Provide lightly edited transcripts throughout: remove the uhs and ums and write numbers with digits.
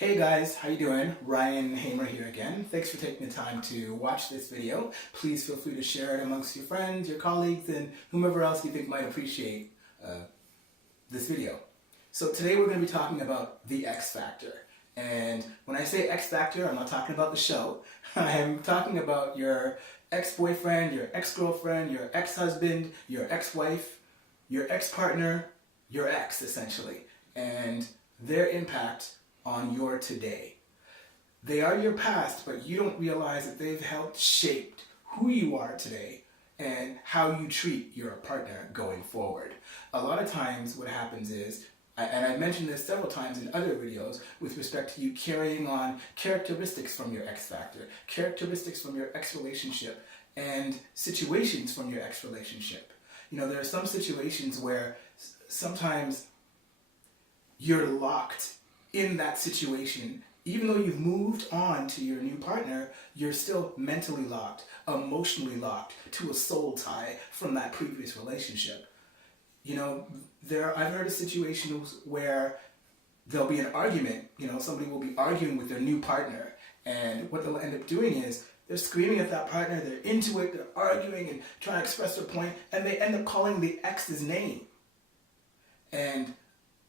Hey guys, how you doing? Ryan Hamer here again. Thanks for taking the time to watch this video. Please feel free to share it amongst your friends, your colleagues, and whomever else you think might appreciate this video. So today we're going to be talking about the X Factor. And when I say X Factor, I'm not talking about the show. I'm talking about your ex-boyfriend, your ex-girlfriend, your ex-husband, your ex-wife, your ex-partner, your ex, essentially, and their impact on your today. They are your past, but you don't realize that they've helped shape who you are today and how you treat your partner going forward. A lot of times what happens is, and I mentioned this several times in other videos with respect to you carrying on characteristics from your X Factor, characteristics from your ex relationship, and situations from your ex relationship. You know, there are some situations where sometimes you're locked in that situation. Even though you've moved on to your new partner, you're still mentally locked, emotionally locked to a soul tie from that previous relationship. You know, I've heard of situations where there'll be an argument, somebody will be arguing with their new partner, and what they'll end up doing is they're screaming at that partner, they're into it, they're arguing and trying to express their point, and they end up calling the ex's name. And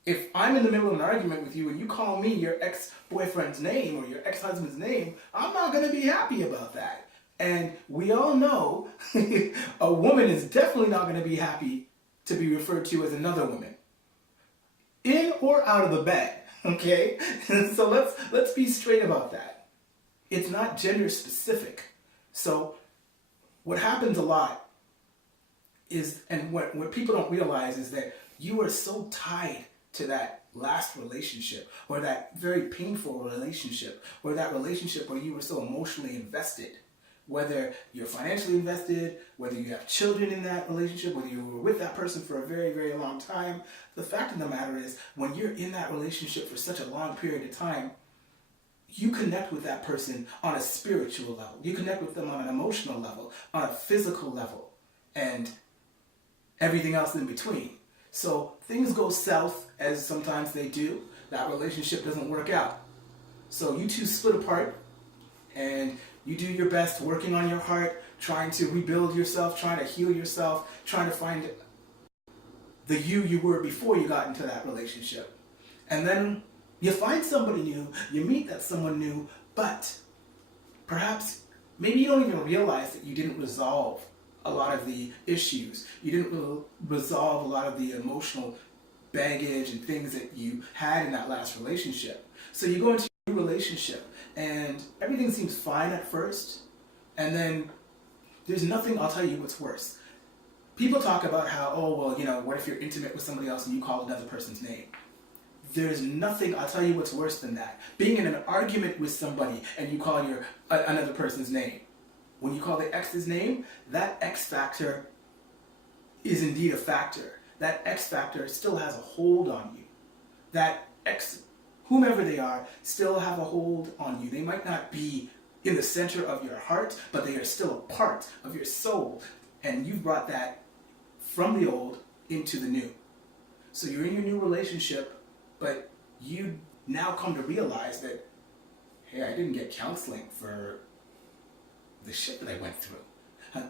if I'm in the middle of an argument with you and you call me your ex-boyfriend's name or your ex-husband's name, I'm not going to be happy about that. And we all know a woman is definitely not going to be happy to be referred to as another woman, in or out of the bed, okay? So let's be straight about that. It's not gender specific. So what happens a lot is, and what people don't realize is that you are so tied to that last relationship, or that very painful relationship, or that relationship where you were so emotionally invested, whether you're financially invested, whether you have children in that relationship, whether you were with that person for a very, very long time. The fact of the matter is, when you're in that relationship for such a long period of time, you connect with that person on a spiritual level. You connect with them on an emotional level, on a physical level, and everything else in between. So things go south, as sometimes they do. That relationship doesn't work out. So you two split apart, and you do your best working on your heart, trying to rebuild yourself, trying to heal yourself, trying to find the you were before you got into that relationship. And then you find somebody new, you meet that someone new, but perhaps, maybe you don't even realize that you didn't resolve a lot of the issues. You didn't resolve a lot of the emotional baggage and things that you had in that last relationship. So you go into a new relationship and everything seems fine at first, and then there's nothing. I'll tell you what's worse. People talk about how, what if you're intimate with somebody else and you call another person's name? There's nothing, I'll tell you what's worse than that. Being in an argument with somebody and you call another person's name. When you call the ex's name, that X factor is indeed a factor. That X factor still has a hold on you. That ex, whomever they are, still have a hold on you. They might not be in the center of your heart, but they are still a part of your soul. And you've brought that from the old into the new. So you're in your new relationship, but you now come to realize that, hey, I didn't get counseling for the shit that I went through.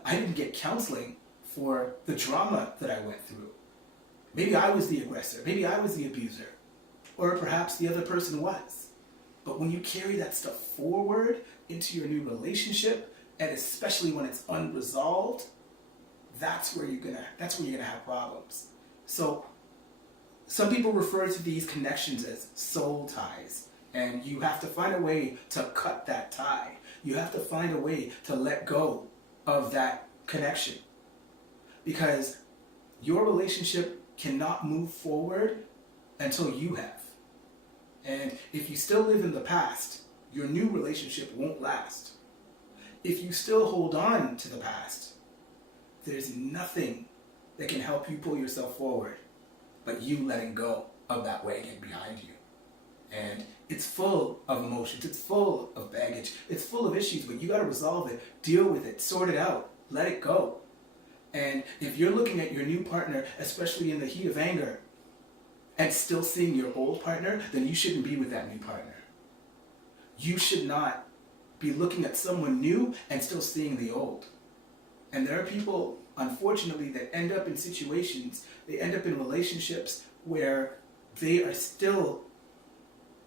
I didn't get counseling for the drama that I went through. Maybe I was the aggressor. Maybe I was the abuser. Or perhaps the other person was. But when you carry that stuff forward into your new relationship, and especially when it's unresolved, that's where you're gonna have problems. So some people refer to these connections as soul ties. And you have to find a way to cut that tie. You have to find a way to let go of that connection. Because your relationship cannot move forward until you have. And if you still live in the past, your new relationship won't last. If you still hold on to the past, there's nothing that can help you pull yourself forward but you letting go of that wagon behind you. And it's full of emotions, it's full of baggage, it's full of issues, but you gotta resolve it, deal with it, sort it out, let it go. And if you're looking at your new partner, especially in the heat of anger, and still seeing your old partner, then you shouldn't be with that new partner. You should not be looking at someone new and still seeing the old. And there are people, unfortunately, that end up in situations, they end up in relationships where they are still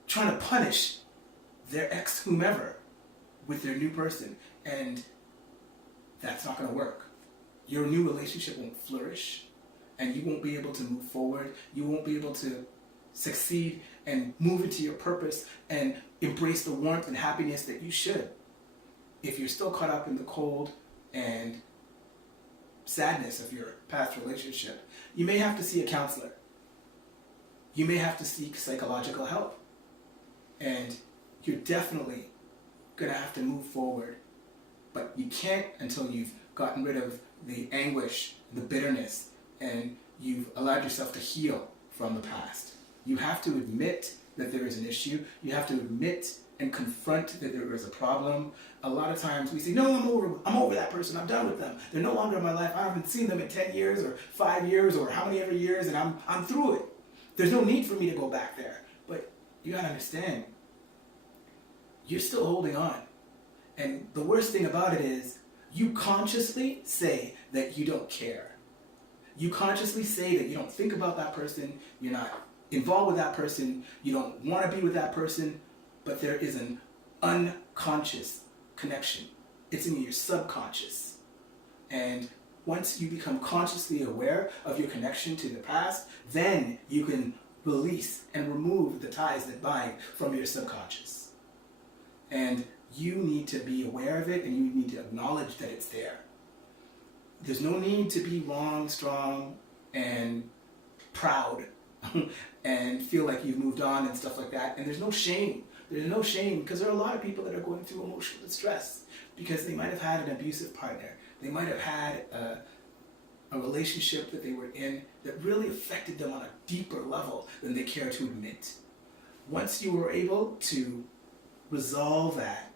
trying to punish their ex whomever with their new person. And that's not going to work. Your new relationship won't flourish, and you won't be able to move forward. You won't be able to succeed and move into your purpose and embrace the warmth and happiness that you should if you're still caught up in the cold and sadness of your past relationship. You may have to see a counselor. You may have to seek psychological help. And you're definitely going to have to move forward. But you can't until you've gotten rid of the anguish, the bitterness, and you've allowed yourself to heal from the past. You have to admit that there is an issue. You have to admit and confront that there is a problem. A lot of times we say, no, I'm over that person. I'm done with them. They're no longer in my life. I haven't seen them in 10 years or 5 years or how many ever years, and I'm through it. There's no need for me to go back there. But you gotta understand, you're still holding on. And the worst thing about it is, you consciously say that you don't care. You consciously say that you don't think about that person, you're not involved with that person, you don't want to be with that person, but there is an unconscious connection. It's in your subconscious. And once you become consciously aware of your connection to the past, then you can release and remove the ties that bind from your subconscious. And you need to be aware of it, and you need to acknowledge that it's there. There's no need to be long, strong, and proud and feel like you've moved on and stuff like that. And there's no shame. There's no shame, because there are a lot of people that are going through emotional distress because they might have had an abusive partner. They might have had a relationship that they were in that really affected them on a deeper level than they care to admit. Once you were able to resolve that,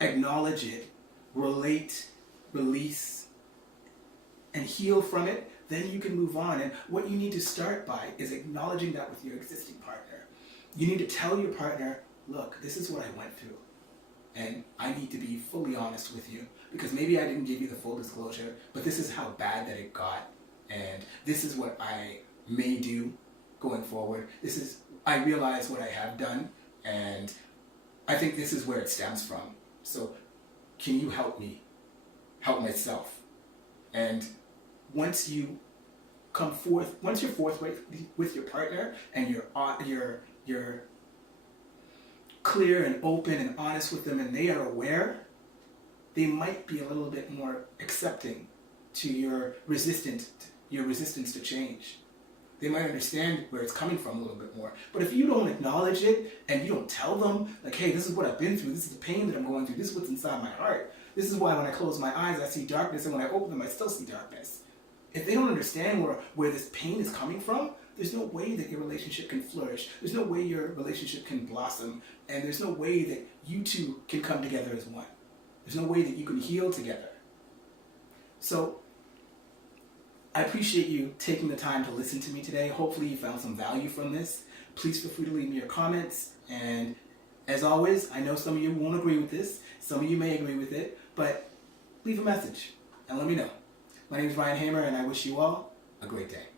acknowledge it, relate, release, and heal from it, then you can move on. And what you need to start by is acknowledging that with your existing partner. You need to tell your partner, look, this is what I went through, and I need to be fully honest with you, because maybe I didn't give you the full disclosure, but this is how bad that it got, and this is what I may do going forward. I realize what I have done, and I think this is where it stems from. So can you help me help myself? And once you're forthright with your partner, and you're clear and open and honest with them, and they are aware, they might be a little bit more accepting to your resistance to change. They might understand where it's coming from a little bit more. But if you don't acknowledge it and you don't tell them, like, hey, this is what I've been through, this is the pain that I'm going through, this is what's inside my heart, this is why when I close my eyes I see darkness, and when I open them I still see darkness. If they don't understand where this pain is coming from, there's no way that your relationship can flourish. There's no way your relationship can blossom. And there's no way that you two can come together as one. There's no way that you can heal together. So I appreciate you taking the time to listen to me today. Hopefully you found some value from this. Please feel free to leave me your comments. And as always, I know some of you won't agree with this. Some of you may agree with it. But leave a message and let me know. My name is Ryan Hamer, and I wish you all a great day.